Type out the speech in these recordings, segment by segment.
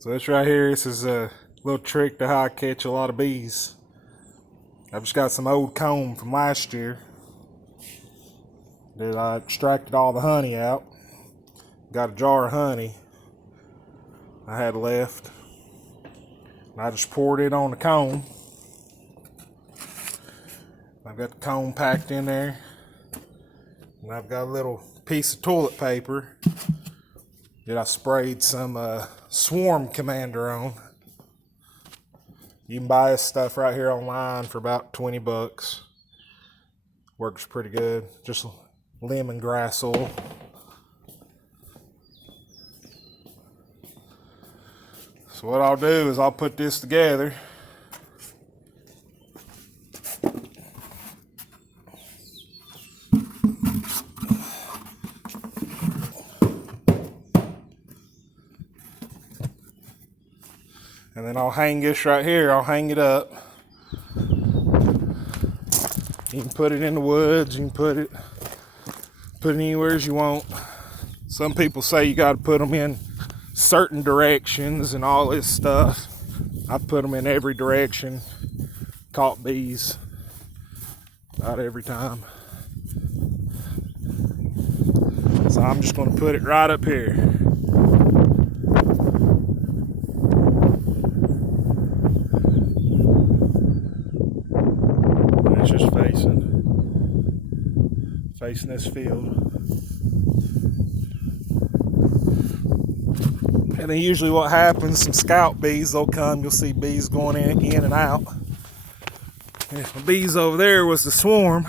So this right here, this is a little trick to how I catch a lot of bees. I've just got some old comb from last year that I extracted all the honey out. Got a jar of honey I had left. And I just poured it on the comb. I've got the comb packed in there. And I've got a little piece of toilet paper that I sprayed some Swarm Commander on. You can buy this stuff right here online for about 20 bucks. Works pretty good. Just lemongrass oil. So what I'll do is I'll put this together. And then I'll hang this right here. I'll hang it up. You can put it in the woods. You can put it anywhere as you want. Some people say you got to put them in certain directions and all this stuff. I put them in every direction. Caught bees about every time. So I'm just going to put it right up here. And it's just facing this field. And then usually what happens, some scout bees, they'll come, you'll see bees going in and out. And if the bees over there was the swarm,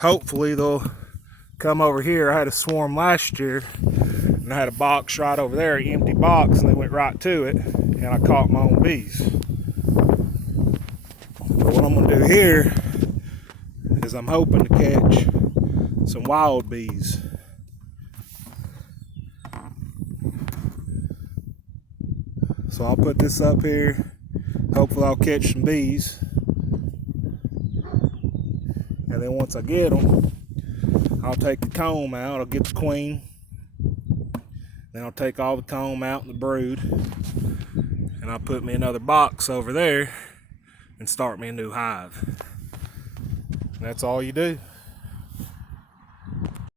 hopefully they'll come over here. I had a swarm last year, and I had a box right over there, an empty box, and they went right to it, and I caught my own bees. But what I'm going to do here is I'm hoping to catch some wild bees. So I'll put this up here. Hopefully I'll catch some bees. And then once I get them, I'll take the comb out. I'll get the queen. Then I'll take all the comb out and the brood. And I'll put me another box over there and start me a new hive. And that's all you do.